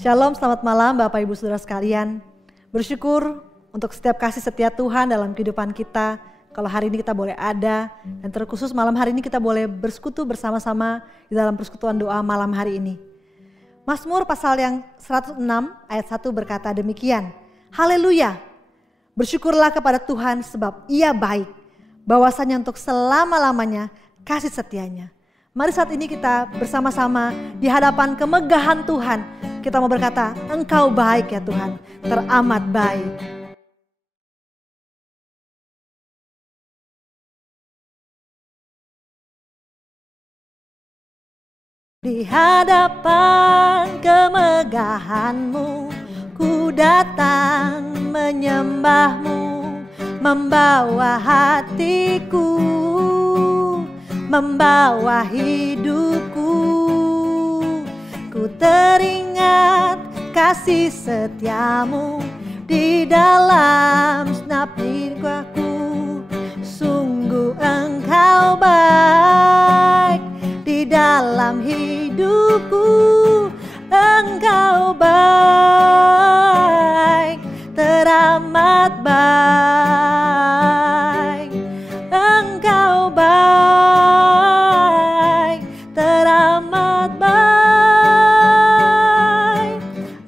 Shalom, selamat malam Bapak Ibu Saudara sekalian. Bersyukur untuk setiap kasih setia Tuhan dalam kehidupan kita. Kalau hari ini kita boleh ada, dan terkhusus malam hari ini kita boleh bersekutu bersama-sama di dalam persekutuan doa malam hari ini. Mazmur pasal yang 106 ayat 1 berkata demikian. Haleluya, bersyukurlah kepada Tuhan sebab Ia baik, bahwasanya untuk selama-lamanya kasih setianya. Mari saat ini kita bersama-sama di hadapan kemegahan Tuhan. Kita mau berkata, Engkau baik ya Tuhan, teramat baik. Di hadapan kemegahan-Mu, ku datang menyembah-Mu, membawa hatiku, membawa hidupku. Ku teringat kasih setiamu di dalam segenap jiwaku. Sungguh Engkau baik di dalam hidupku. Engkau baik, teramat baik. Engkau baik, teramat baik.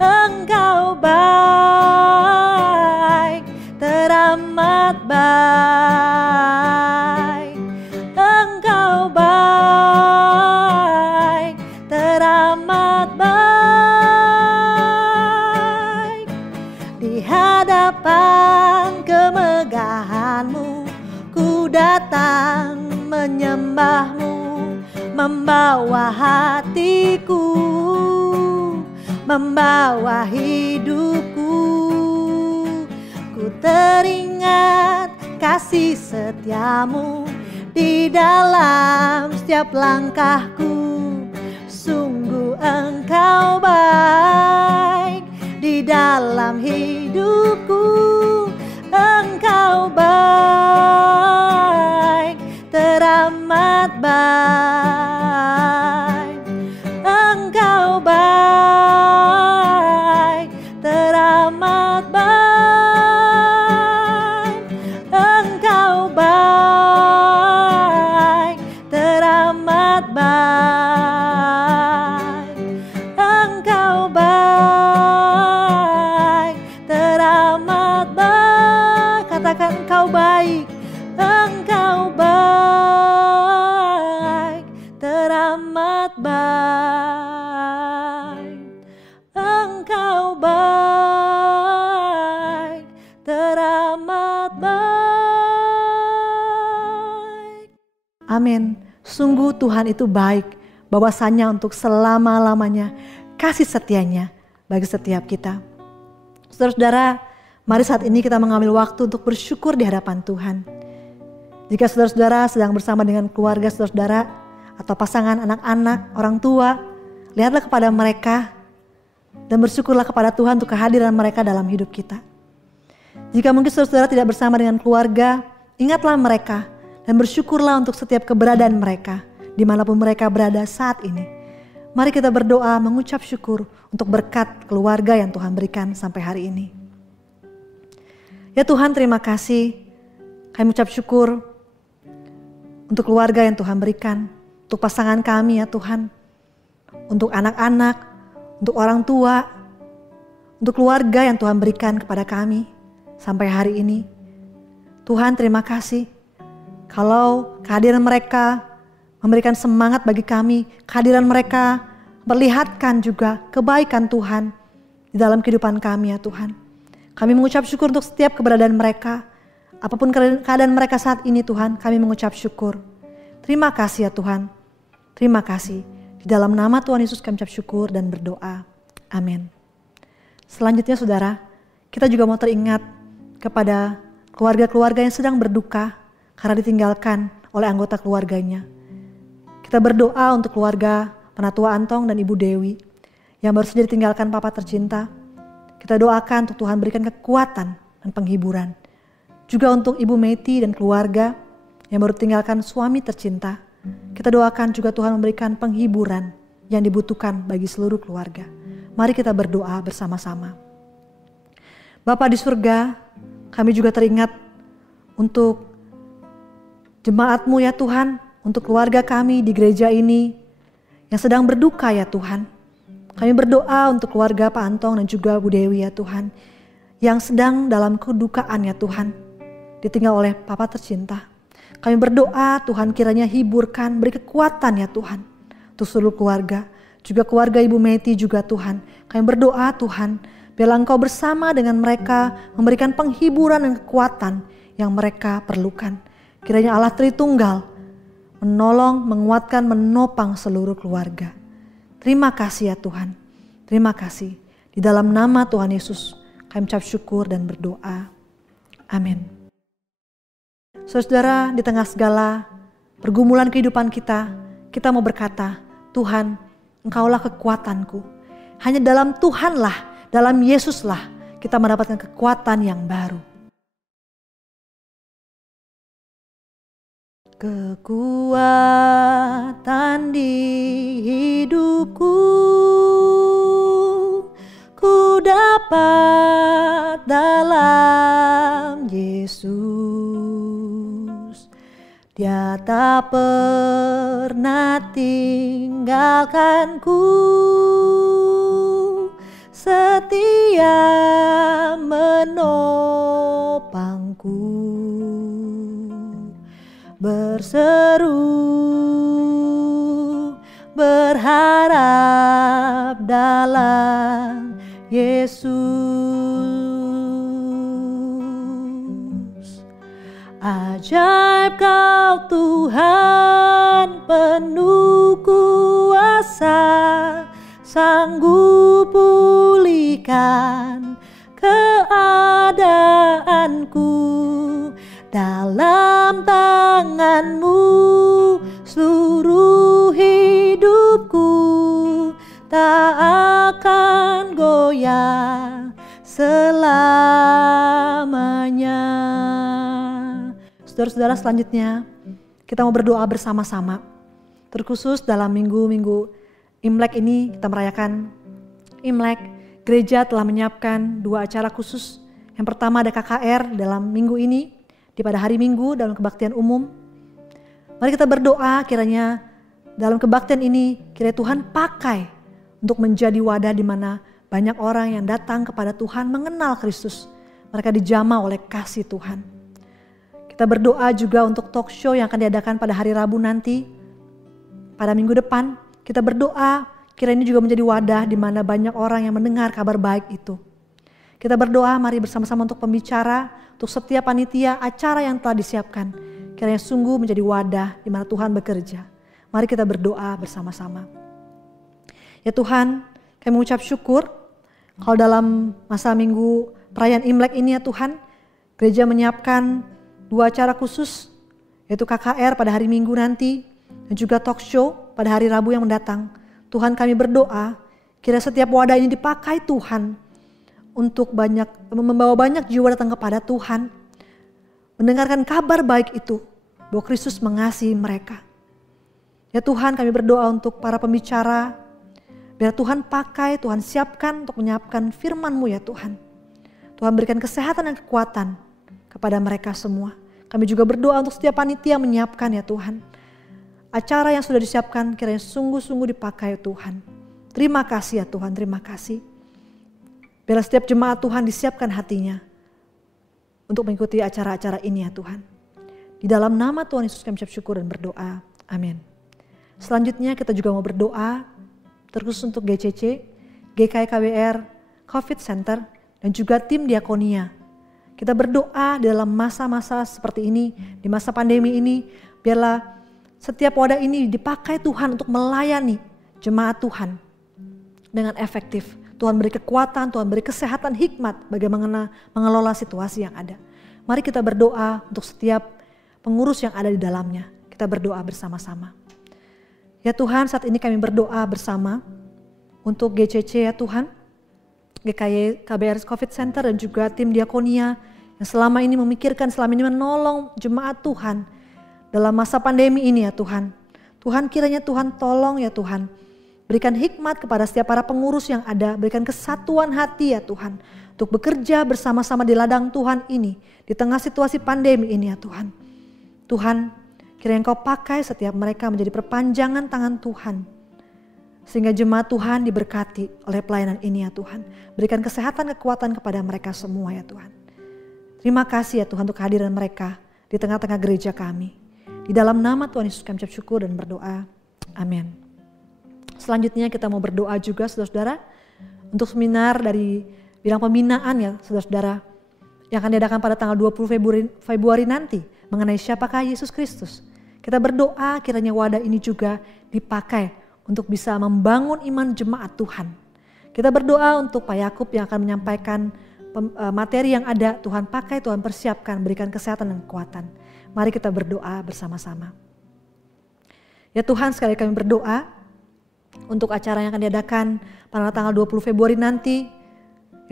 Engkau baik, teramat baik. Engkau baik, teramat baik. Di hadapan kemegahan-Mu, ku datang menyembah-Mu, membawa hatiku, membawa hidupku. Ku teringat kasih setiamu di dalam setiap langkahku. Sungguh Engkau baik di dalam hidupku. Engkau baik, teramat baik. Engkau baik, teramat baik. Engkau baik, teramat baik. Engkau baik, teramat baik. Katakan Engkau baik. Engkau baik, teramat baik. Engkau baik, teramat baik. Amin. Sungguh Tuhan itu baik, bahwasanya untuk selama-lamanya kasih setianya bagi setiap kita. Saudara-saudara, mari saat ini kita mengambil waktu untuk bersyukur di hadapan Tuhan. Jika saudara-saudara sedang bersama dengan keluarga saudara-saudara atau pasangan anak-anak, orang tua, lihatlah kepada mereka dan bersyukurlah kepada Tuhan untuk kehadiran mereka dalam hidup kita. Jika mungkin saudara-saudara tidak bersama dengan keluarga, ingatlah mereka dan bersyukurlah untuk setiap keberadaan mereka dimanapun mereka berada saat ini. Mari kita berdoa mengucap syukur untuk berkat keluarga yang Tuhan berikan sampai hari ini. Ya Tuhan, terima kasih. Kami ucap syukur untuk keluarga yang Tuhan berikan, untuk pasangan kami ya Tuhan, untuk anak-anak, untuk orang tua, untuk keluarga yang Tuhan berikan kepada kami sampai hari ini. Tuhan, terima kasih. Kalau kehadiran mereka memberikan semangat bagi kami, kehadiran mereka memperlihatkan juga kebaikan Tuhan di dalam kehidupan kami ya Tuhan. Kami mengucap syukur untuk setiap keberadaan mereka. Apapun keadaan mereka saat ini Tuhan, kami mengucap syukur. Terima kasih ya Tuhan. Terima kasih. Di dalam nama Tuhan Yesus kami ucap syukur dan berdoa. Amin. Selanjutnya saudara, kita juga mau teringat kepada keluarga-keluarga yang sedang berduka karena ditinggalkan oleh anggota keluarganya. Kita berdoa untuk keluarga Penatua Antong dan Ibu Dewi yang baru saja ditinggalkan Papa tercinta. Kita doakan untuk Tuhan berikan kekuatan dan penghiburan. Juga untuk Ibu Meti dan keluarga yang baru tinggalkan suami tercinta. Kita doakan juga Tuhan memberikan penghiburan yang dibutuhkan bagi seluruh keluarga. Mari kita berdoa bersama-sama. Bapa di surga, kami juga teringat untuk jemaat-Mu ya Tuhan, untuk keluarga kami di gereja ini yang sedang berduka ya Tuhan. Kami berdoa untuk keluarga Pak Antong dan juga Bu Dewi ya Tuhan, yang sedang dalam kedukaan ya Tuhan, ditinggal oleh Papa tercinta. Kami berdoa Tuhan kiranya hiburkan, beri kekuatan ya Tuhan untuk seluruh keluarga, juga keluarga Ibu Meti juga Tuhan. Kami berdoa Tuhan, biarlah Engkau bersama dengan mereka memberikan penghiburan dan kekuatan yang mereka perlukan. Kiranya Allah Tritunggal menolong, menguatkan, menopang seluruh keluarga. Terima kasih ya Tuhan, terima kasih. Di dalam nama Tuhan Yesus kami ucap syukur dan berdoa. Amin. Saudara, di tengah segala pergumulan kehidupan kita mau berkata, Tuhan, Engkaulah kekuatanku. Hanya dalam Tuhanlah, dalam Yesuslah kita mendapatkan kekuatan yang baru. Kekuatan di hidupku ku dapat dalam Yesus. Dia tak pernah tinggalkanku, setia menopangku. Berseru, berharap dalam Yesus. Ajaib Kau Tuhan, penuh kuasa, sanggup pulihkan keadaanku. Dalam tangan-Mu seluruh hidupku tak akan goyah selamanya. Saudara-saudara, selanjutnya kita mau berdoa bersama-sama. Terkhusus dalam minggu-minggu Imlek ini, kita merayakan Imlek. Gereja telah menyiapkan 2 acara khusus. Yang pertama ada KKR dalam minggu ini, pada hari Minggu dalam kebaktian umum. Mari kita berdoa kiranya dalam kebaktian ini kiranya Tuhan pakai untuk menjadi wadah di mana banyak orang yang datang kepada Tuhan mengenal Kristus. Mereka dijamah oleh kasih Tuhan. Kita berdoa juga untuk talk show yang akan diadakan pada hari Rabu nanti. Pada minggu depan kita berdoa kiranya ini juga menjadi wadah di mana banyak orang yang mendengar kabar baik itu. Kita berdoa mari bersama-sama untuk pembicara, untuk setiap panitia acara yang telah disiapkan. Kiranya sungguh menjadi wadah di mana Tuhan bekerja. Mari kita berdoa bersama-sama. Ya Tuhan, kami mengucap syukur kalau dalam masa minggu perayaan Imlek ini ya Tuhan, gereja menyiapkan 2 acara khusus, yaitu KKR pada hari Minggu nanti, dan juga talk show pada hari Rabu yang mendatang. Tuhan, kami berdoa, kiranya setiap wadah ini dipakai Tuhan, untuk membawa banyak jiwa datang kepada Tuhan, mendengarkan kabar baik itu bahwa Kristus mengasihi mereka. Ya Tuhan, kami berdoa untuk para pembicara, biar Tuhan pakai, Tuhan siapkan untuk menyiapkan firman-Mu ya Tuhan. Tuhan berikan kesehatan dan kekuatan kepada mereka semua. Kami juga berdoa untuk setiap panitia menyiapkan ya Tuhan. Acara yang sudah disiapkan kiranya sungguh-sungguh dipakai Tuhan. Terima kasih ya Tuhan, terima kasih. Biarlah setiap jemaat Tuhan disiapkan hatinya untuk mengikuti acara-acara ini ya Tuhan. Di dalam nama Tuhan Yesus kami ucap syukur dan berdoa. Amin. Selanjutnya kita juga mau berdoa terkhusus untuk GCC, GKI-KBR, COVID Center, dan juga tim diakonia. Kita berdoa dalam masa-masa seperti ini, di masa pandemi ini, biarlah setiap wadah ini dipakai Tuhan untuk melayani jemaat Tuhan dengan efektif. Tuhan beri kekuatan, Tuhan beri kesehatan, hikmat bagaimana mengelola situasi yang ada. Mari kita berdoa untuk setiap pengurus yang ada di dalamnya. Kita berdoa bersama-sama. Ya Tuhan, saat ini kami berdoa bersama untuk GCC ya Tuhan, GKI KBR COVID Center dan juga tim diakonia yang selama ini memikirkan, selama ini menolong jemaat Tuhan dalam masa pandemi ini ya Tuhan. Tuhan kiranya Tuhan tolong ya Tuhan. Berikan hikmat kepada setiap para pengurus yang ada. Berikan kesatuan hati ya Tuhan. Untuk bekerja bersama-sama di ladang Tuhan ini. Di tengah situasi pandemi ini ya Tuhan. Tuhan, kiranya Engkau pakai setiap mereka menjadi perpanjangan tangan Tuhan. Sehingga jemaat Tuhan diberkati oleh pelayanan ini ya Tuhan. Berikan kesehatan, kekuatan kepada mereka semua ya Tuhan. Terima kasih ya Tuhan untuk kehadiran mereka di tengah-tengah gereja kami. Di dalam nama Tuhan Yesus kami ucap syukur dan berdoa. Amin. Selanjutnya kita mau berdoa juga saudara-saudara. Untuk seminar dari bidang pembinaan ya saudara-saudara. Yang akan diadakan pada tanggal 20 Februari nanti. Mengenai siapakah Yesus Kristus. Kita berdoa kiranya wadah ini juga dipakai untuk bisa membangun iman jemaat Tuhan. Kita berdoa untuk Pak Yakub yang akan menyampaikan materi yang ada. Tuhan pakai, Tuhan persiapkan, berikan kesehatan dan kekuatan. Mari kita berdoa bersama-sama. Ya Tuhan, sekali kami berdoa untuk acara yang akan diadakan pada tanggal 20 Februari nanti.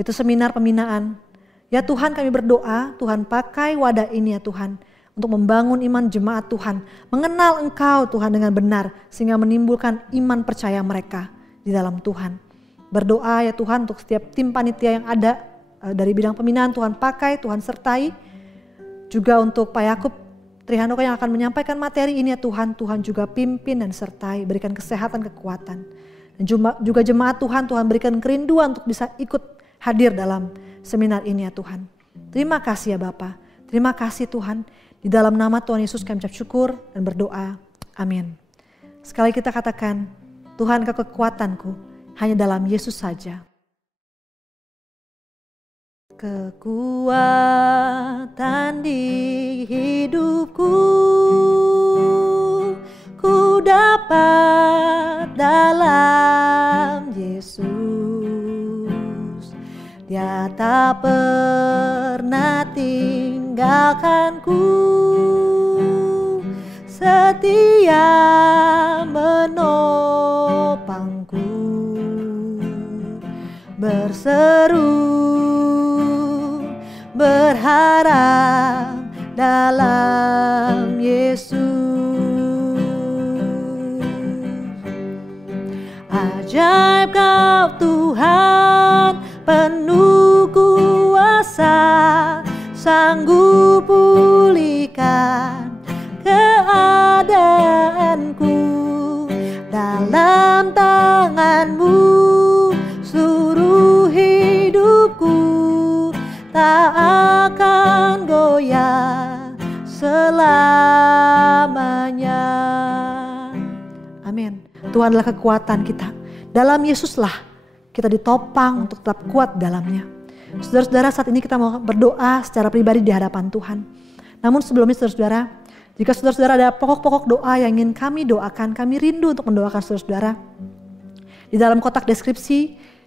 Itu seminar pembinaan. Ya Tuhan, kami berdoa, Tuhan pakai wadah ini ya Tuhan. Untuk membangun iman jemaat Tuhan. Mengenal Engkau Tuhan dengan benar. Sehingga menimbulkan iman percaya mereka di dalam Tuhan. Berdoa ya Tuhan untuk setiap tim panitia yang ada dari bidang pembinaan. Tuhan pakai, Tuhan sertai. Juga untuk Pak Yakub Trihandoko yang akan menyampaikan materi ini ya Tuhan. Tuhan juga pimpin dan sertai. Berikan kesehatan, kekuatan. Dan juga jemaat Tuhan, Tuhan berikan kerinduan untuk bisa ikut hadir dalam seminar ini ya Tuhan. Terima kasih ya Bapa. Terima kasih Tuhan. Di dalam nama Tuhan Yesus kami ucap syukur dan berdoa. Amin. Sekali kita katakan, Tuhan kekuatanku hanya dalam Yesus saja. Kekuatan di hidupku ku dapat dalam Yesus. Dia tak pernah tinggalkanku, setia menopangku, berseru berharap dalam Yesus. Ajaib Kau Tuhan, penuh kuasa, sanggup pulihkan keadaanku. Dalam tangan-Mu seluruh hidupku tak akan goyah selamanya. Amin. Tuhan adalah kekuatan kita. Dalam Yesuslah kita ditopang untuk tetap kuat dalamnya. Saudara-saudara, saat ini kita mau berdoa secara pribadi di hadapan Tuhan. Namun sebelumnya saudara-saudara, jika saudara-saudara ada pokok-pokok doa yang ingin kami doakan, kami rindu untuk mendoakan saudara-saudara. Di dalam kotak deskripsi,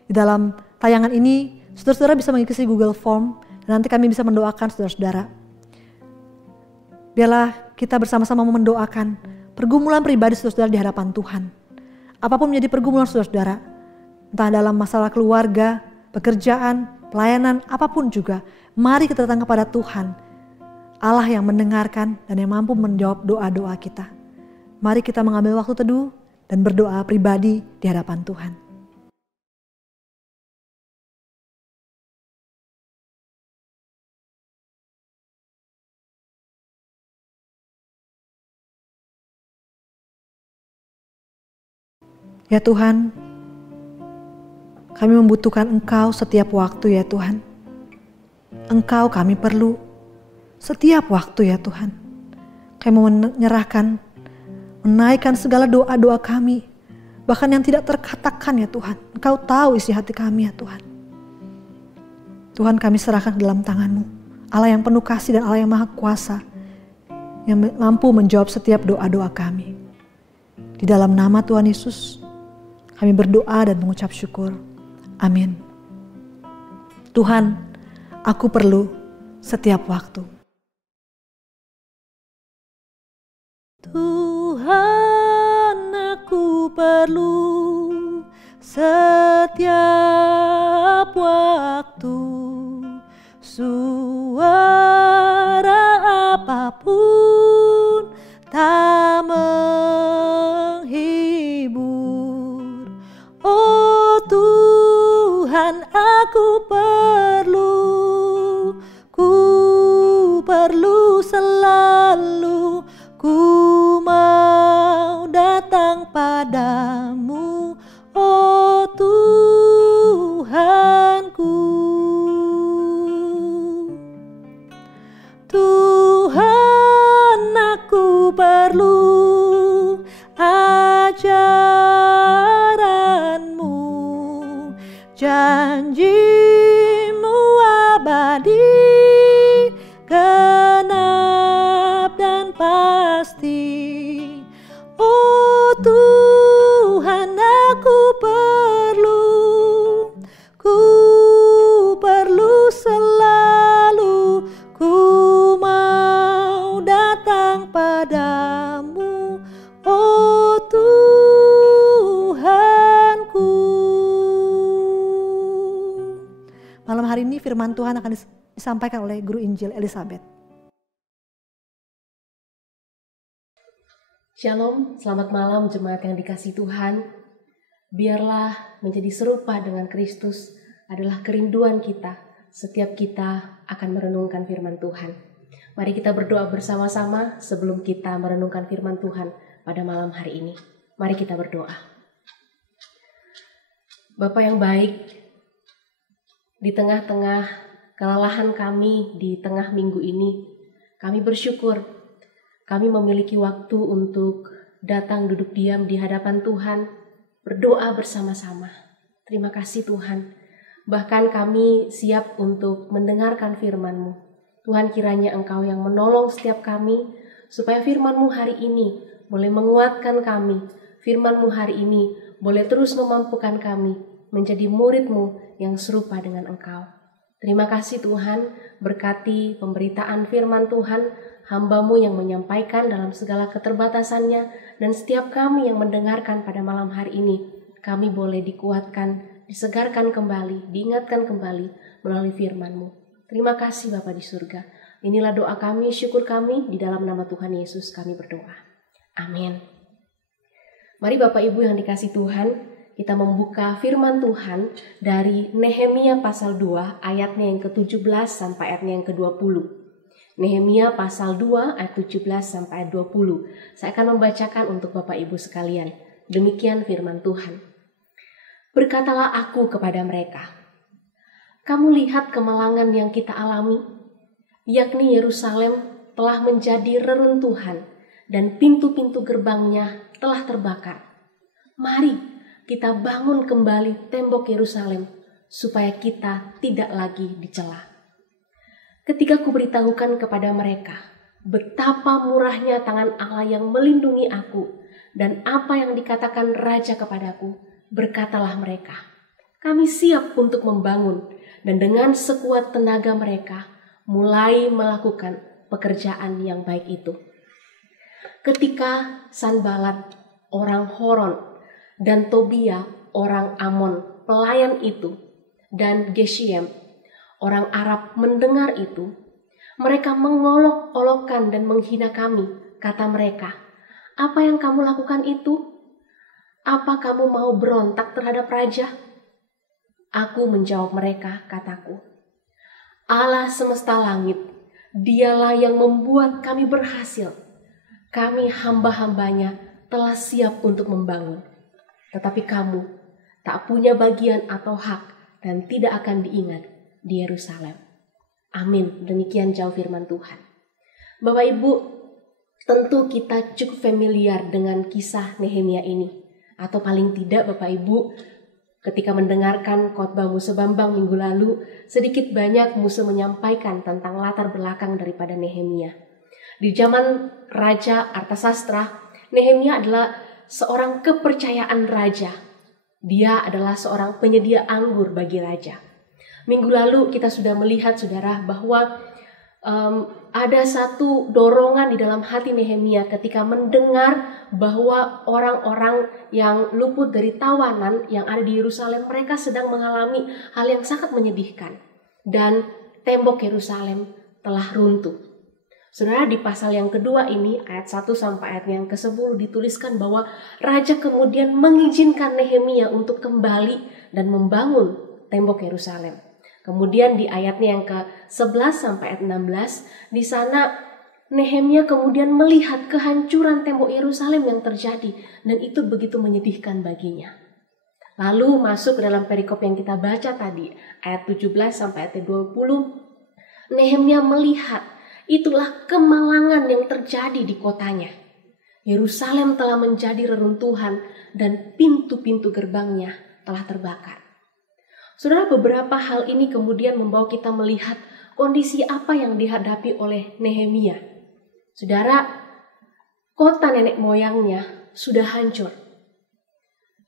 di dalam tayangan ini, saudara-saudara bisa mengisi Google Form dan nanti kami bisa mendoakan saudara-saudara. Biarlah kita bersama-sama mendoakan pergumulan pribadi saudara-saudara di hadapan Tuhan. Apapun menjadi pergumulan saudara-saudara, entah dalam masalah keluarga, pekerjaan, pelayanan, apapun juga, mari kita datang kepada Tuhan, Allah yang mendengarkan dan yang mampu menjawab doa-doa kita. Mari kita mengambil waktu teduh dan berdoa pribadi di hadapan Tuhan. Ya Tuhan, kami membutuhkan Engkau setiap waktu ya Tuhan. Engkau kami perlu setiap waktu ya Tuhan. Kami mau menyerahkan, menaikkan segala doa-doa kami. Bahkan yang tidak terkatakan ya Tuhan. Engkau tahu isi hati kami ya Tuhan. Tuhan, kami serahkan dalam tangan-Mu. Allah yang penuh kasih dan Allah yang maha kuasa. Yang mampu menjawab setiap doa-doa kami. Di dalam nama Tuhan Yesus, kami berdoa dan mengucap syukur. Amin. Tuhan, aku perlu setiap waktu. Tuhan, aku perlu setiap waktu. Suara apapun tak menghibur padamu, oh Tuhanku. Tuhan, aku perlu ajaran-Mu, janji-Mu abadi, genap dan pasti. Oh Tuhan, aku perlu selalu, ku mau datang padamu, oh Tuhanku. Malam hari ini firman Tuhan akan disampaikan oleh Guru Injil Elizabeth. Shalom, selamat malam jemaat yang dikasihi Tuhan. Biarlah menjadi serupa dengan Kristus adalah kerinduan kita. Setiap kita akan merenungkan firman Tuhan. Mari kita berdoa bersama-sama sebelum kita merenungkan firman Tuhan pada malam hari ini. Mari kita berdoa. Bapa yang baik, di tengah-tengah kelelahan kami di tengah minggu ini, kami bersyukur kami memiliki waktu untuk datang duduk diam di hadapan Tuhan, berdoa bersama-sama. Terima kasih Tuhan. Bahkan kami siap untuk mendengarkan firman-Mu. Tuhan, kiranya Engkau yang menolong setiap kami, supaya firman-Mu hari ini boleh menguatkan kami. Firman-Mu hari ini boleh terus memampukan kami menjadi murid-Mu yang serupa dengan Engkau. Terima kasih Tuhan, berkati pemberitaan firman Tuhan, hamba-Mu yang menyampaikan dalam segala keterbatasannya, dan setiap kami yang mendengarkan pada malam hari ini, kami boleh dikuatkan, disegarkan kembali, diingatkan kembali melalui firman-Mu. Terima kasih Bapa di surga. Inilah doa kami, syukur kami, di dalam nama Tuhan Yesus kami berdoa. Amin. Mari Bapak Ibu yang dikasihi Tuhan, kita membuka firman Tuhan dari Nehemia pasal 2 ayatnya yang ke-17 sampai ayatnya yang ke-20. Nehemia pasal 2 ayat 17 sampai ayat 20. Saya akan membacakan untuk Bapak Ibu sekalian. Demikian firman Tuhan. Berkatalah aku kepada mereka, kamu lihat kemalangan yang kita alami, yakni Yerusalem telah menjadi reruntuhan dan pintu-pintu gerbangnya telah terbakar. Mari kita bangun kembali tembok Yerusalem supaya kita tidak lagi dicela. Ketika kuberitahukan kepada mereka betapa murahnya tangan Allah yang melindungi aku dan apa yang dikatakan Raja kepadaku, berkatalah mereka, kami siap untuk membangun, dan dengan sekuat tenaga mereka mulai melakukan pekerjaan yang baik itu. Ketika Sanbalat orang Horon dan Tobia orang Amon pelayan itu dan Geshem orang Arab mendengar itu, mereka mengolok-olokkan dan menghina kami. Kata mereka, apa yang kamu lakukan itu? Apa kamu mau berontak terhadap raja? Aku menjawab mereka, kataku, Allah semesta langit, dialah yang membuat kami berhasil. Kami hamba-hambanya telah siap untuk membangun. Tetapi kamu tak punya bagian atau hak dan tidak akan diingat di Yerusalem. Amin. Demikian jauh firman Tuhan. Bapak Ibu, tentu kita cukup familiar dengan kisah Nehemia ini. Atau paling tidak Bapak Ibu, ketika mendengarkan khotbah Muse Bambang minggu lalu, sedikit banyak Muse menyampaikan tentang latar belakang daripada Nehemia. Di zaman Raja Artasastra, Nehemia adalah seorang kepercayaan raja. Dia adalah seorang penyedia anggur bagi raja. Minggu lalu kita sudah melihat saudara bahwa ada satu dorongan di dalam hati Nehemia ketika mendengar bahwa orang-orang yang luput dari tawanan yang ada di Yerusalem, mereka sedang mengalami hal yang sangat menyedihkan. Dan tembok Yerusalem telah runtuh. Saudara, di pasal yang kedua ini, ayat 1 sampai ayat yang ke-10 dituliskan bahwa raja kemudian mengizinkan Nehemia untuk kembali dan membangun tembok Yerusalem. Kemudian di ayatnya yang ke-11 sampai ayat 16, di sana Nehemia kemudian melihat kehancuran tembok Yerusalem yang terjadi, dan itu begitu menyedihkan baginya. Lalu masuk ke dalam perikop yang kita baca tadi, ayat 17 sampai ayat 20. Nehemia melihat itulah kemalangan yang terjadi di kotanya. Yerusalem telah menjadi reruntuhan dan pintu-pintu gerbangnya telah terbakar. Saudara, beberapa hal ini kemudian membawa kita melihat kondisi apa yang dihadapi oleh Nehemia. Saudara, kota nenek moyangnya sudah hancur.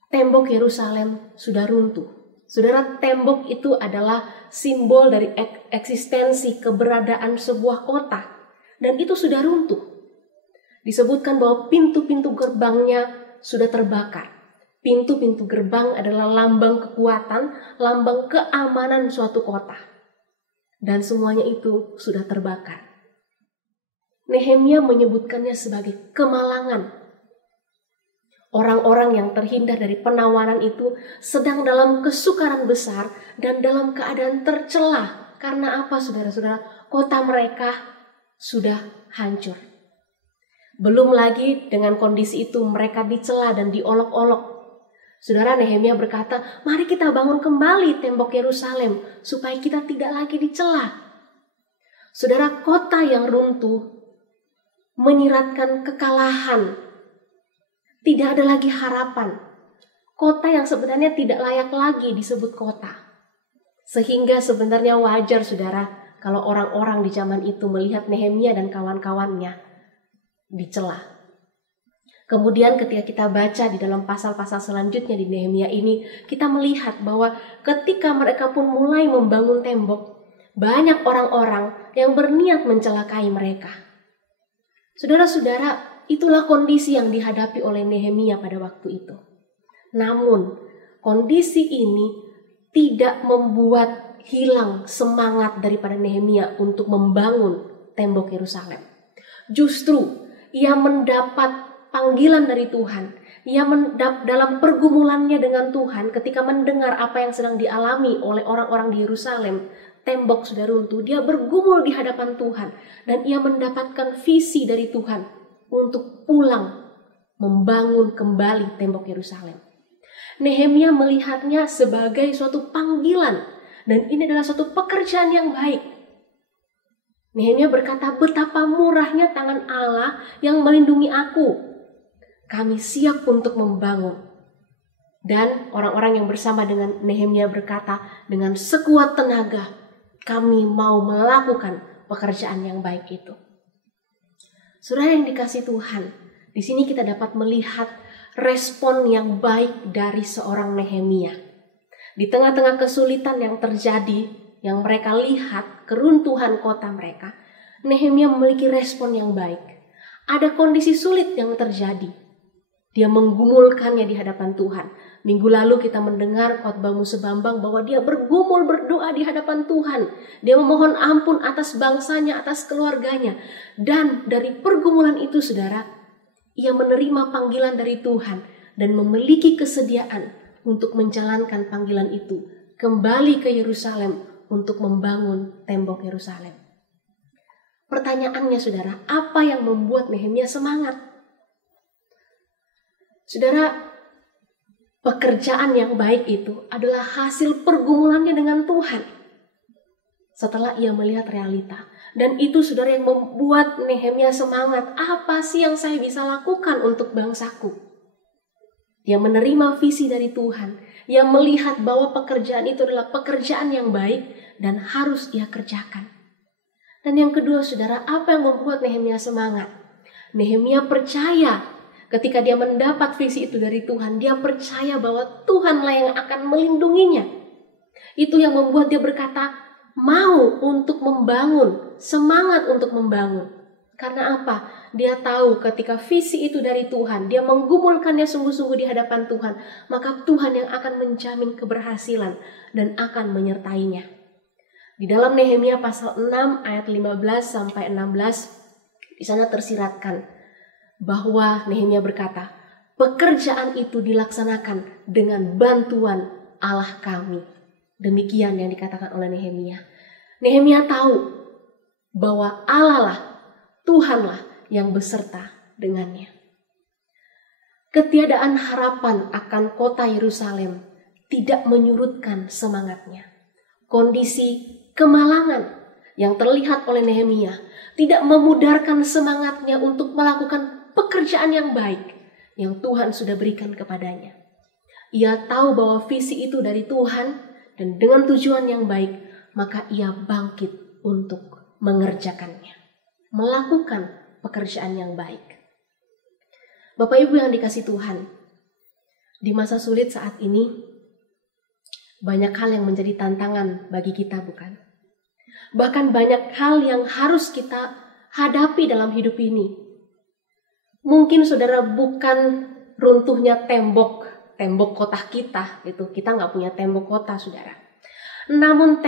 Tembok Yerusalem sudah runtuh. Saudara, tembok itu adalah simbol dari eksistensi keberadaan sebuah kota. Dan itu sudah runtuh. Disebutkan bahwa pintu-pintu gerbangnya sudah terbakar. Pintu-pintu gerbang adalah lambang kekuatan, lambang keamanan suatu kota. Dan semuanya itu sudah terbakar. Nehemia menyebutkannya sebagai kemalangan. Orang-orang yang terhindar dari penawanan itu sedang dalam kesukaran besar dan dalam keadaan tercela. Karena apa, saudara-saudara? Kota mereka sudah hancur. Belum lagi dengan kondisi itu mereka dicela dan diolok-olok. Saudara, Nehemia berkata, mari kita bangun kembali tembok Yerusalem supaya kita tidak lagi dicela. Saudara, kota yang runtuh menyiratkan kekalahan. Tidak ada lagi harapan. Kota yang sebenarnya tidak layak lagi disebut kota. Sehingga sebenarnya wajar, saudara, kalau orang-orang di zaman itu melihat Nehemia dan kawan-kawannya dicela. Kemudian ketika kita baca di dalam pasal-pasal selanjutnya di Nehemia ini, kita melihat bahwa ketika mereka pun mulai membangun tembok, banyak orang-orang yang berniat mencelakai mereka. Saudara-saudara, itulah kondisi yang dihadapi oleh Nehemia pada waktu itu. Namun, kondisi ini tidak membuat hilang semangat daripada Nehemia untuk membangun tembok Yerusalem. Justru, ia mendapat panggilan dari Tuhan. Ia dalam pergumulannya dengan Tuhan ketika mendengar apa yang sedang dialami oleh orang-orang di Yerusalem. Tembok sudah runtuh, dia bergumul di hadapan Tuhan. Dan ia mendapatkan visi dari Tuhan untuk pulang membangun kembali tembok Yerusalem. Nehemia melihatnya sebagai suatu panggilan. Dan ini adalah suatu pekerjaan yang baik. Nehemia berkata, betapa murahnya tangan Allah yang melindungi aku. Kami siap untuk membangun. Dan orang-orang yang bersama dengan Nehemia berkata, dengan sekuat tenaga kami mau melakukan pekerjaan yang baik itu. Saudara yang dikasihi Tuhan, di sini kita dapat melihat respon yang baik dari seorang Nehemia. Di tengah-tengah kesulitan yang terjadi, yang mereka lihat, keruntuhan kota mereka, Nehemia memiliki respon yang baik. Ada kondisi sulit yang terjadi. Dia menggumulkannya di hadapan Tuhan. Minggu lalu kita mendengar khotbah Musa Bambang bahwa dia bergumul berdoa di hadapan Tuhan. Dia memohon ampun atas bangsanya, atas keluarganya. Dan dari pergumulan itu, saudara, ia menerima panggilan dari Tuhan dan memiliki kesediaan untuk menjalankan panggilan itu. Kembali ke Yerusalem untuk membangun tembok Yerusalem. Pertanyaannya, saudara, apa yang membuat Nehemia semangat? Saudara, pekerjaan yang baik itu adalah hasil pergumulannya dengan Tuhan. Setelah ia melihat realita. Dan itu, saudara, yang membuat Nehemia semangat. Apa sih yang saya bisa lakukan untuk bangsaku? Dia menerima visi dari Tuhan. Ia melihat bahwa pekerjaan itu adalah pekerjaan yang baik dan harus ia kerjakan. Dan yang kedua, saudara, apa yang membuat Nehemia semangat? Nehemia percaya. Ketika dia mendapat visi itu dari Tuhan, dia percaya bahwa Tuhanlah yang akan melindunginya. Itu yang membuat dia berkata, mau untuk membangun, semangat untuk membangun. Karena apa? Dia tahu ketika visi itu dari Tuhan, dia menggumulkannya sungguh-sungguh di hadapan Tuhan, maka Tuhan yang akan menjamin keberhasilan dan akan menyertainya. Di dalam Nehemia pasal 6 ayat 15 sampai 16, di sana tersiratkan bahwa Nehemia berkata, pekerjaan itu dilaksanakan dengan bantuan Allah kami. Demikian yang dikatakan oleh Nehemia. Nehemia tahu bahwa Allah lah Tuhanlah yang beserta dengannya. Ketiadaan harapan akan kota Yerusalem tidak menyurutkan semangatnya. Kondisi kemalangan yang terlihat oleh Nehemia tidak memudarkan semangatnya untuk melakukan pekerjaan yang baik yang Tuhan sudah berikan kepadanya. Ia tahu bahwa visi itu dari Tuhan dan dengan tujuan yang baik, maka ia bangkit untuk mengerjakannya, melakukan pekerjaan yang baik. Bapak Ibu yang dikasihi Tuhan, di masa sulit saat ini, banyak hal yang menjadi tantangan bagi kita, bukan? Bahkan banyak hal yang harus kita hadapi dalam hidup ini. Mungkin saudara bukan runtuhnya tembok kota kita, gitu. Kita nggak punya tembok kota, saudara. Namun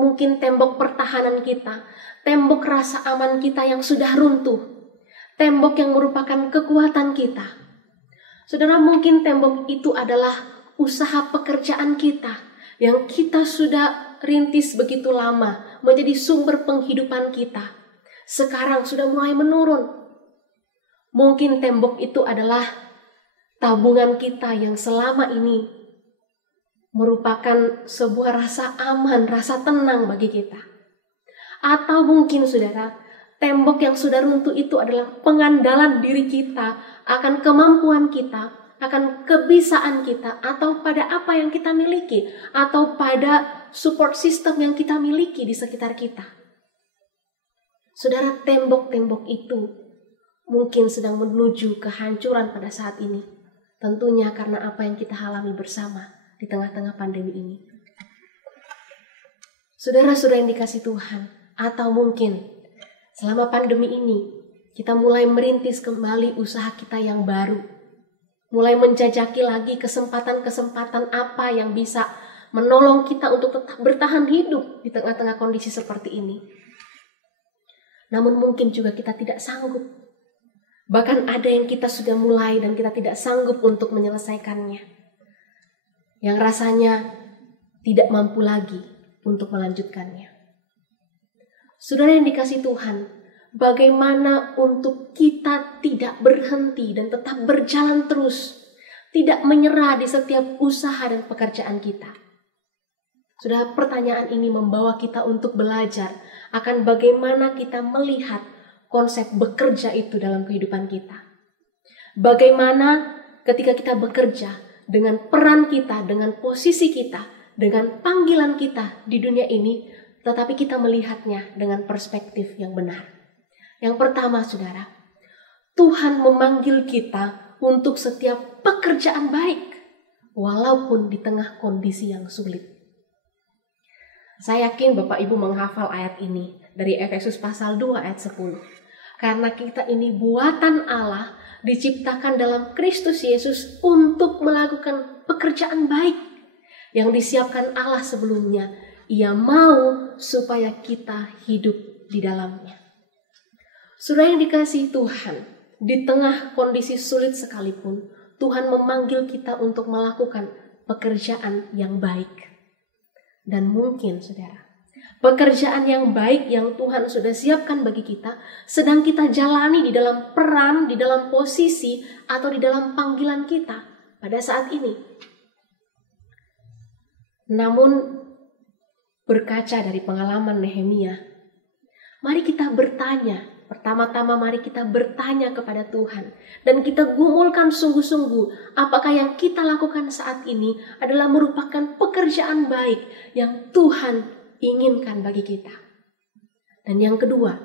mungkin tembok pertahanan kita, tembok rasa aman kita yang sudah runtuh. Tembok yang merupakan kekuatan kita. Saudara, mungkin tembok itu adalah usaha pekerjaan kita yang kita sudah rintis begitu lama menjadi sumber penghidupan kita. Sekarang sudah mulai menurun. Mungkin tembok itu adalah tabungan kita yang selama ini merupakan sebuah rasa aman, rasa tenang bagi kita. Atau mungkin saudara, tembok yang sudah runtuh itu adalah pengandalan diri kita akan kemampuan kita, akan kebisaan kita, atau pada apa yang kita miliki, atau pada support system yang kita miliki di sekitar kita. Saudara, tembok-tembok itu mungkin sedang menuju kehancuran pada saat ini. Tentunya karena apa yang kita alami bersama di tengah-tengah pandemi ini. Saudara-saudara yang dikasihi Tuhan, atau mungkin selama pandemi ini, kita mulai merintis kembali usaha kita yang baru. Mulai menjajaki lagi kesempatan-kesempatan apa yang bisa menolong kita untuk tetap bertahan hidup di tengah-tengah kondisi seperti ini. Namun mungkin juga kita tidak sanggup. Bahkan ada yang kita sudah mulai dan kita tidak sanggup untuk menyelesaikannya. Yang rasanya tidak mampu lagi untuk melanjutkannya. Saudara yang dikasihi Tuhan, bagaimana untuk kita tidak berhenti dan tetap berjalan terus, tidak menyerah di setiap usaha dan pekerjaan kita. Saudara, pertanyaan ini membawa kita untuk belajar akan bagaimana kita melihat konsep bekerja itu dalam kehidupan kita. Bagaimana ketika kita bekerja dengan peran kita, dengan posisi kita, dengan panggilan kita di dunia ini, tetapi kita melihatnya dengan perspektif yang benar. Yang pertama, saudara, Tuhan memanggil kita untuk setiap pekerjaan baik, walaupun di tengah kondisi yang sulit. Saya yakin Bapak Ibu menghafal ayat ini dari Efesus pasal 2 ayat 10. Karena kita ini buatan Allah, diciptakan dalam Kristus Yesus untuk melakukan pekerjaan baik yang disiapkan Allah sebelumnya. Ia mau supaya kita hidup di dalamnya. Saudara yang dikasihi Tuhan, di tengah kondisi sulit sekalipun, Tuhan memanggil kita untuk melakukan pekerjaan yang baik. Dan mungkin saudara, pekerjaan yang baik yang Tuhan sudah siapkan bagi kita, sedang kita jalani di dalam peran, di dalam posisi, atau di dalam panggilan kita pada saat ini. Namun, berkaca dari pengalaman Nehemia, mari kita bertanya. Pertama-tama mari kita bertanya kepada Tuhan. Dan kita gumulkan sungguh-sungguh apakah yang kita lakukan saat ini adalah merupakan pekerjaan baik yang Tuhan inginkan bagi kita. Dan yang kedua,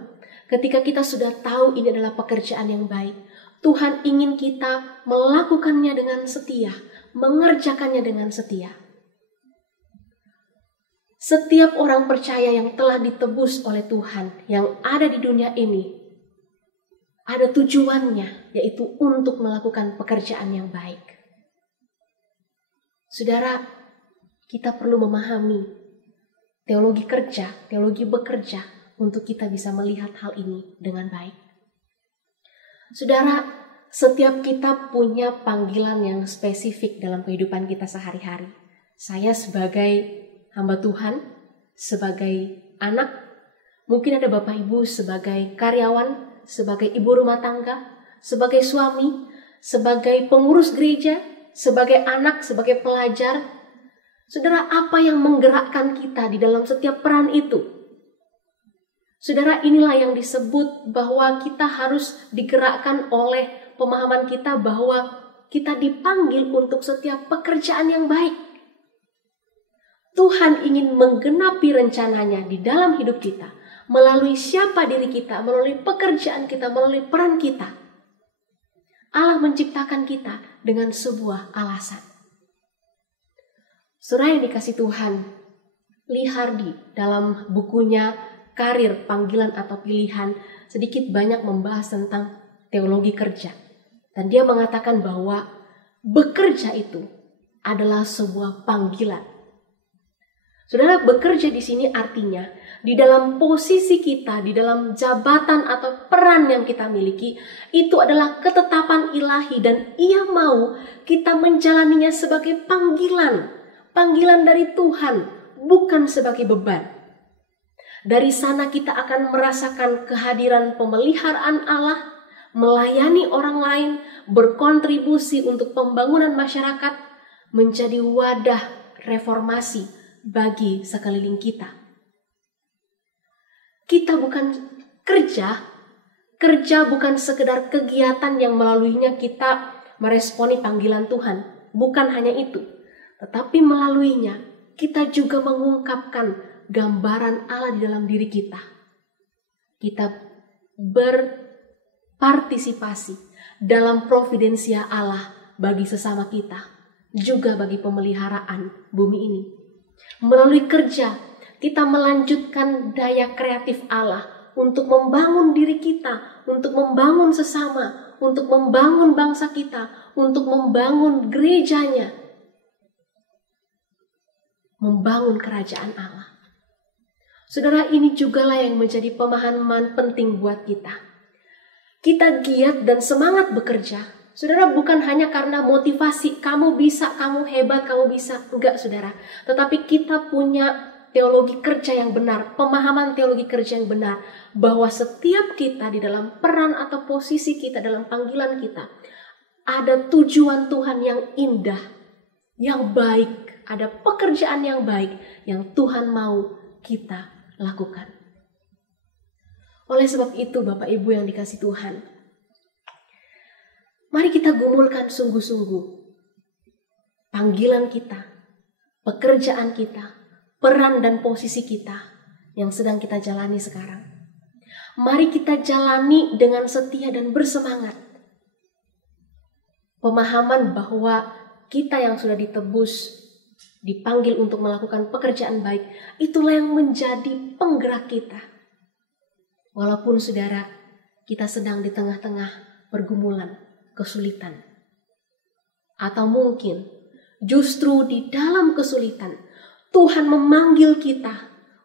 ketika kita sudah tahu ini adalah pekerjaan yang baik, Tuhan ingin kita melakukannya dengan setia, mengerjakannya dengan setia. Setiap orang percaya yang telah ditebus oleh Tuhan yang ada di dunia ini ada tujuannya, yaitu untuk melakukan pekerjaan yang baik. Saudara, kita perlu memahami teologi kerja, teologi bekerja untuk kita bisa melihat hal ini dengan baik. Saudara, setiap kita punya panggilan yang spesifik dalam kehidupan kita sehari-hari. Saya sebagai hamba Tuhan, sebagai anak, mungkin ada Bapak Ibu sebagai karyawan, sebagai ibu rumah tangga, sebagai suami, sebagai pengurus gereja, sebagai anak, sebagai pelajar. Saudara, apa yang menggerakkan kita di dalam setiap peran itu? Saudara, inilah yang disebut bahwa kita harus digerakkan oleh pemahaman kita bahwa kita dipanggil untuk setiap pekerjaan yang baik. Tuhan ingin menggenapi rencananya di dalam hidup kita, melalui siapa diri kita, melalui pekerjaan kita, melalui peran kita. Allah menciptakan kita dengan sebuah alasan. Saudara yang dikasih Tuhan, Lee Hardy dalam bukunya Karir, Panggilan atau Pilihan sedikit banyak membahas tentang teologi kerja. Dan dia mengatakan bahwa bekerja itu adalah sebuah panggilan. Saudara, bekerja di sini artinya di dalam posisi kita, di dalam jabatan atau peran yang kita miliki, itu adalah ketetapan ilahi dan Ia mau kita menjalaninya sebagai panggilan. Panggilan dari Tuhan, bukan sebagai beban. Dari sana kita akan merasakan kehadiran pemeliharaan Allah, melayani orang lain, berkontribusi untuk pembangunan masyarakat, menjadi wadah reformasi bagi sekeliling kita. Kita bukan kerja bukan sekedar kegiatan yang melaluinya kita meresponi panggilan Tuhan. Bukan hanya itu. Tetapi melaluinya, kita juga mengungkapkan gambaran Allah di dalam diri kita. Kita berpartisipasi dalam providensia Allah bagi sesama kita, juga bagi pemeliharaan bumi ini. Melalui kerja, kita melanjutkan daya kreatif Allah untuk membangun diri kita, untuk membangun sesama, untuk membangun bangsa kita, untuk membangun gerejanya, membangun kerajaan Allah. Saudara, ini jugalah yang menjadi pemahaman penting buat kita. Kita giat dan semangat bekerja. Saudara, bukan hanya karena motivasi, kamu bisa, kamu hebat, kamu bisa. Enggak, saudara. Tetapi kita punya teologi kerja yang benar, pemahaman teologi kerja yang benar. Bahwa setiap kita di dalam peran atau posisi kita, dalam panggilan kita, ada tujuan Tuhan yang indah, yang baik. Ada pekerjaan yang baik yang Tuhan mau kita lakukan. Oleh sebab itu, Bapak Ibu yang dikasih Tuhan, mari kita gumulkan sungguh-sungguh panggilan kita, pekerjaan kita, peran dan posisi kita yang sedang kita jalani sekarang. Mari kita jalani dengan setia dan bersemangat. Pemahaman bahwa kita yang sudah ditebus, dipanggil untuk melakukan pekerjaan baik, itulah yang menjadi penggerak kita. Walaupun saudara, kita sedang di tengah-tengah pergumulan, kesulitan. Atau mungkin justru di dalam kesulitan, Tuhan memanggil kita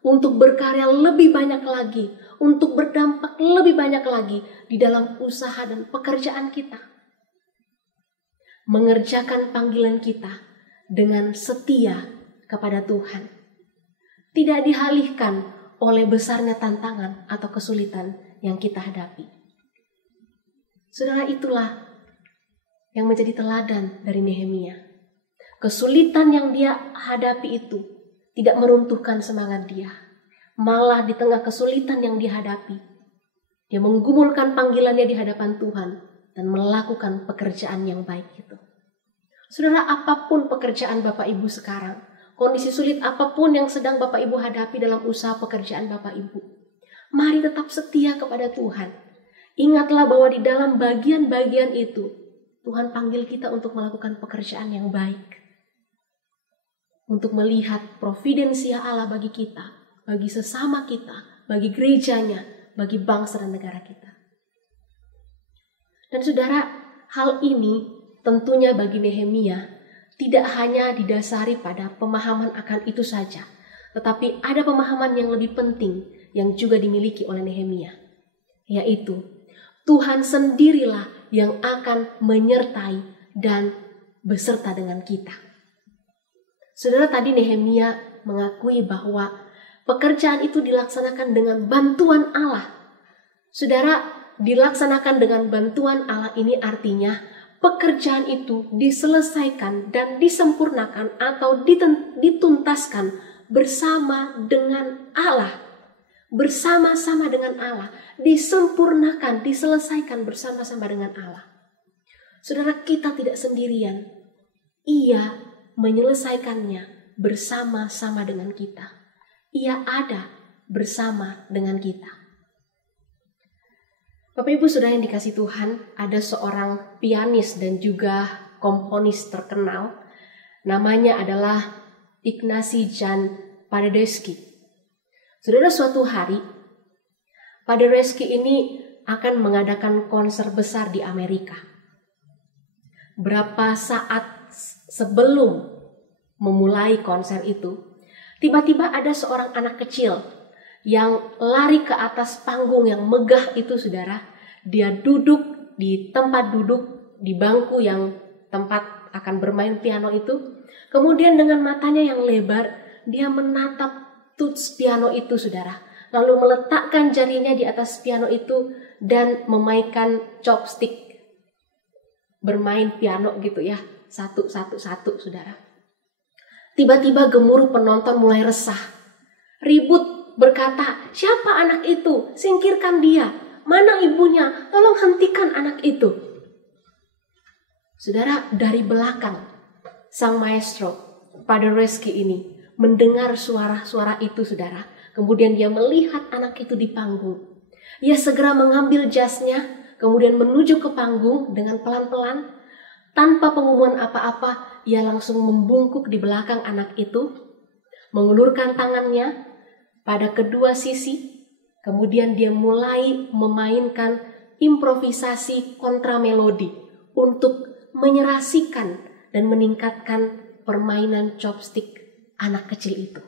untuk berkarya lebih banyak lagi, untuk berdampak lebih banyak lagi di dalam usaha dan pekerjaan kita. Mengerjakan panggilan kita dengan setia kepada Tuhan. Tidak dialihkan oleh besarnya tantangan atau kesulitan yang kita hadapi. Saudara, itulah yang menjadi teladan dari Nehemia. Kesulitan yang dia hadapi itu tidak meruntuhkan semangat dia. Malah di tengah kesulitan yang dihadapi, dia menggumulkan panggilannya di hadapan Tuhan dan melakukan pekerjaan yang baik itu. Saudara, apapun pekerjaan Bapak Ibu sekarang, kondisi sulit apapun yang sedang Bapak Ibu hadapi dalam usaha pekerjaan Bapak Ibu, mari tetap setia kepada Tuhan. Ingatlah bahwa di dalam bagian-bagian itu, Tuhan panggil kita untuk melakukan pekerjaan yang baik. Untuk melihat providensia Allah bagi kita, bagi sesama kita, bagi gerejanya, bagi bangsa dan negara kita. Dan saudara, hal ini tentunya bagi Nehemia tidak hanya didasari pada pemahaman akan itu saja, tetapi ada pemahaman yang lebih penting yang juga dimiliki oleh Nehemia, yaitu Tuhan sendirilah yang akan menyertai dan beserta dengan kita. Saudara, tadi Nehemia mengakui bahwa pekerjaan itu dilaksanakan dengan bantuan Allah. Saudara, dilaksanakan dengan bantuan Allah ini artinya pekerjaan itu diselesaikan dan disempurnakan atau dituntaskan bersama dengan Allah. Bersama-sama dengan Allah, disempurnakan, diselesaikan bersama-sama dengan Allah. Saudara, kita tidak sendirian. Ia menyelesaikannya bersama-sama dengan kita. Ia ada bersama dengan kita. Bapak Ibu Saudara yang dikasihi Tuhan, ada seorang pianis dan juga komponis terkenal. Namanya adalah Ignacy Jan Paderewski. Saudara, suatu hari Paderewski ini akan mengadakan konser besar di Amerika. Berapa saat sebelum memulai konser itu, tiba-tiba ada seorang anak kecil yang lari ke atas panggung yang megah itu, saudara. Dia duduk di tempat duduk, di bangku yang tempat akan bermain piano itu. Kemudian dengan matanya yang lebar, dia menatap tuts piano itu, saudara. Lalu meletakkan jarinya di atas piano itu dan memainkan chopstick. Bermain piano gitu ya, satu, saudara. Tiba-tiba gemuruh penonton mulai resah. Ribut berkata, siapa anak itu? Singkirkan dia. Mana ibunya? Tolong hentikan anak itu. Saudara, dari belakang sang maestro Paderewski ini mendengar suara-suara itu, saudara. Kemudian dia melihat anak itu di panggung. Ia segera mengambil jasnya, kemudian menuju ke panggung dengan pelan-pelan. Tanpa pengumuman apa-apa, ia langsung membungkuk di belakang anak itu, mengulurkan tangannya pada kedua sisi. Kemudian dia mulai memainkan improvisasi kontramelodi untuk menyerasikan dan meningkatkan permainan chopstick anak kecil itu.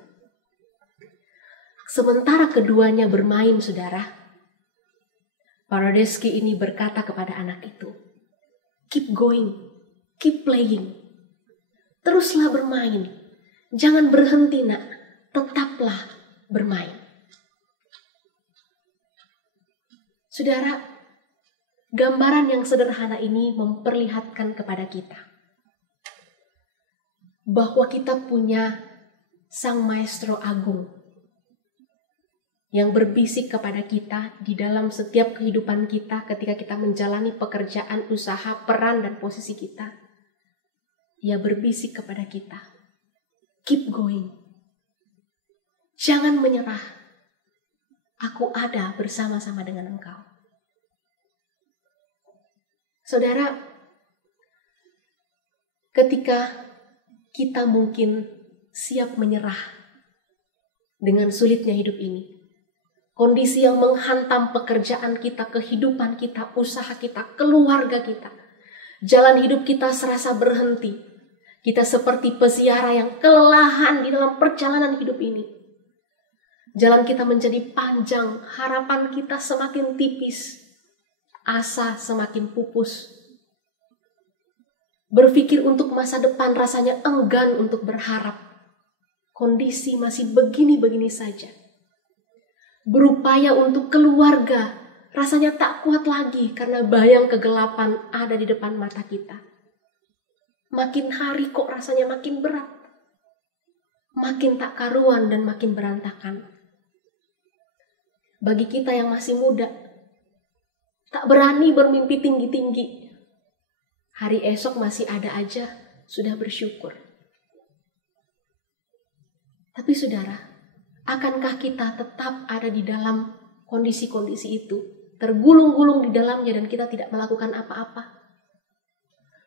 Sementara keduanya bermain, saudara, Paderewski ini berkata kepada anak itu, keep going, keep playing. Teruslah bermain, jangan berhenti nak, tetaplah bermain. Saudara, gambaran yang sederhana ini memperlihatkan kepada kita bahwa kita punya Sang Maestro Agung yang berbisik kepada kita di dalam setiap kehidupan kita ketika kita menjalani pekerjaan, usaha, peran, dan posisi kita. Ia berbisik kepada kita, keep going. Jangan menyerah. Aku ada bersama-sama dengan engkau. Saudara, ketika kita mungkin siap menyerah dengan sulitnya hidup ini, kondisi yang menghantam pekerjaan kita, kehidupan kita, usaha kita, keluarga kita, jalan hidup kita serasa berhenti. Kita seperti peziarah yang kelelahan di dalam perjalanan hidup ini. Jalan kita menjadi panjang, harapan kita semakin tipis, asa semakin pupus. Berpikir untuk masa depan rasanya enggan untuk berharap. Kondisi masih begini-begini saja. Berupaya untuk keluarga, rasanya tak kuat lagi karena bayang kegelapan ada di depan mata kita. Makin hari kok rasanya makin berat. Makin tak karuan dan makin berantakan. Bagi kita yang masih muda, tak berani bermimpi tinggi-tinggi. Hari esok masih ada aja, sudah bersyukur. Tapi saudara, akankah kita tetap ada di dalam kondisi-kondisi itu, tergulung-gulung di dalamnya dan kita tidak melakukan apa-apa?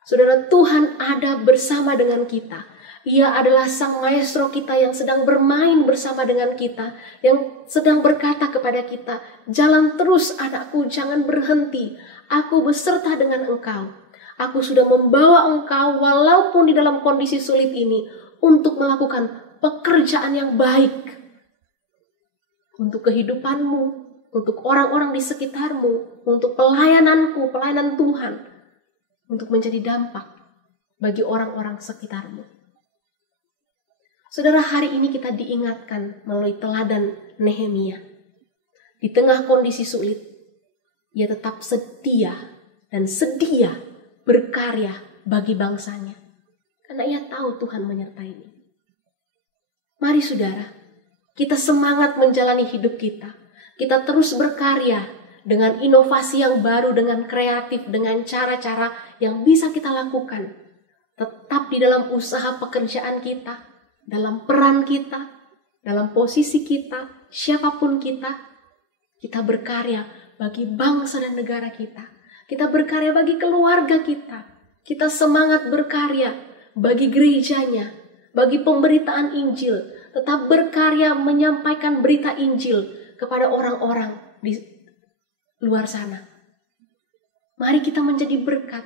Saudara, Tuhan ada bersama dengan kita. Ia adalah Sang Maestro kita yang sedang bermain bersama dengan kita, yang sedang berkata kepada kita, jalan terus anakku, jangan berhenti. Aku beserta dengan engkau. Aku sudah membawa engkau walaupun di dalam kondisi sulit ini untuk melakukan pekerjaan yang baik. Untuk kehidupanmu, untuk orang-orang di sekitarmu, untuk pelayananku, pelayanan Tuhan. Untuk menjadi dampak bagi orang-orang sekitarmu. Saudara, hari ini kita diingatkan melalui teladan Nehemia. Di tengah kondisi sulit, ia tetap setia dan sedia berkarya bagi bangsanya. Karena ia tahu Tuhan menyertainya. Mari saudara, kita semangat menjalani hidup kita. Kita terus berkarya dengan inovasi yang baru, dengan kreatif, dengan cara-cara yang bisa kita lakukan. Tetap di dalam usaha pekerjaan kita, dalam peran kita, dalam posisi kita, siapapun kita berkarya bagi bangsa dan negara kita. Kita berkarya bagi keluarga kita. Kita semangat berkarya bagi gerejanya, bagi pemberitaan Injil. Tetap berkarya menyampaikan berita Injil kepada orang-orang di luar sana. Mari kita menjadi berkat.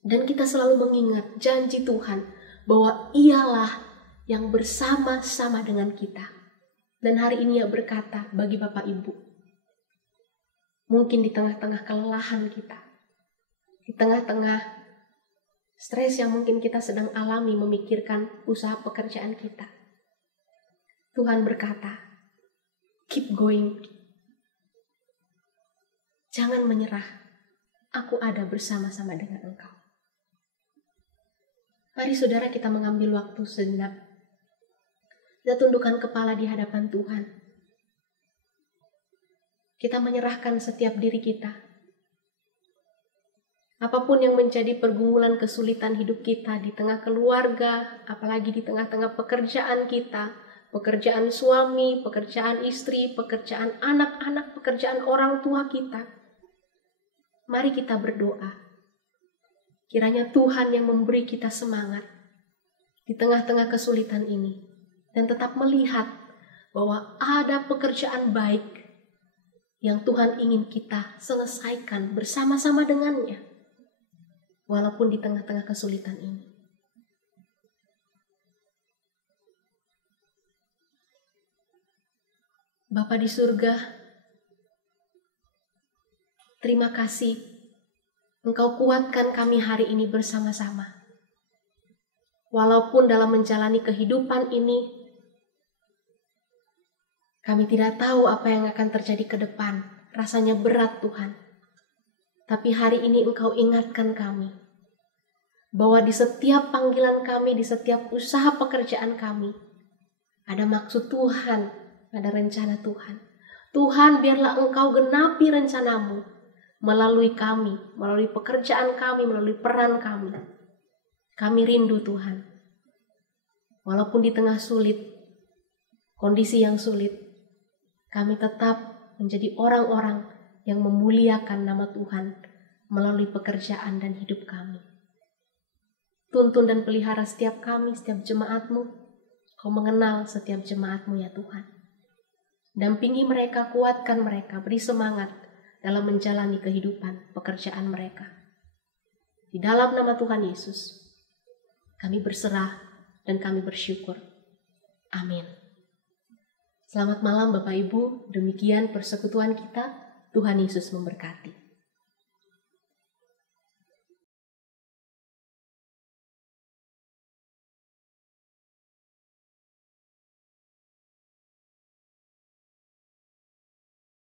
Dan kita selalu mengingat janji Tuhan bahwa Ialah yang bersama-sama dengan kita. Dan hari ini ia berkata bagi Bapak Ibu, mungkin di tengah-tengah kelelahan kita, di tengah-tengah stres yang mungkin kita sedang alami memikirkan usaha pekerjaan kita, Tuhan berkata, keep going. Jangan menyerah, aku ada bersama-sama dengan engkau. Mari saudara kita mengambil waktu sejenak. Kita tundukkan kepala di hadapan Tuhan. Kita menyerahkan setiap diri kita. Apapun yang menjadi pergumulan kesulitan hidup kita di tengah keluarga, apalagi di tengah-tengah pekerjaan kita, pekerjaan suami, pekerjaan istri, pekerjaan anak-anak, pekerjaan orang tua kita. Mari kita berdoa. Kiranya Tuhan yang memberi kita semangat di tengah-tengah kesulitan ini. Dan tetap melihat bahwa ada pekerjaan baik yang Tuhan ingin kita selesaikan bersama-sama dengannya. Walaupun di tengah-tengah kesulitan ini. Bapa di surga, terima kasih Engkau kuatkan kami hari ini bersama-sama. Walaupun dalam menjalani kehidupan ini, kami tidak tahu apa yang akan terjadi ke depan. Rasanya berat Tuhan. Tapi hari ini Engkau ingatkan kami bahwa di setiap panggilan kami, di setiap usaha pekerjaan kami, ada maksud Tuhan, ada rencana Tuhan. Tuhan, biarlah Engkau genapi rencanamu melalui kami, melalui pekerjaan kami, melalui peran kami. Kami rindu Tuhan. Walaupun di tengah sulit, kondisi yang sulit, kami tetap menjadi orang-orang yang memuliakan nama Tuhan melalui pekerjaan dan hidup kami. Tuntun dan pelihara setiap kami, setiap jemaat-Mu. Kau mengenal setiap jemaat-Mu ya Tuhan. Dampingi mereka, kuatkan mereka, beri semangat dalam menjalani kehidupan pekerjaan mereka. Di dalam nama Tuhan Yesus, kami berserah dan kami bersyukur. Amin. Selamat malam Bapak Ibu, demikian persekutuan kita. Tuhan Yesus memberkati.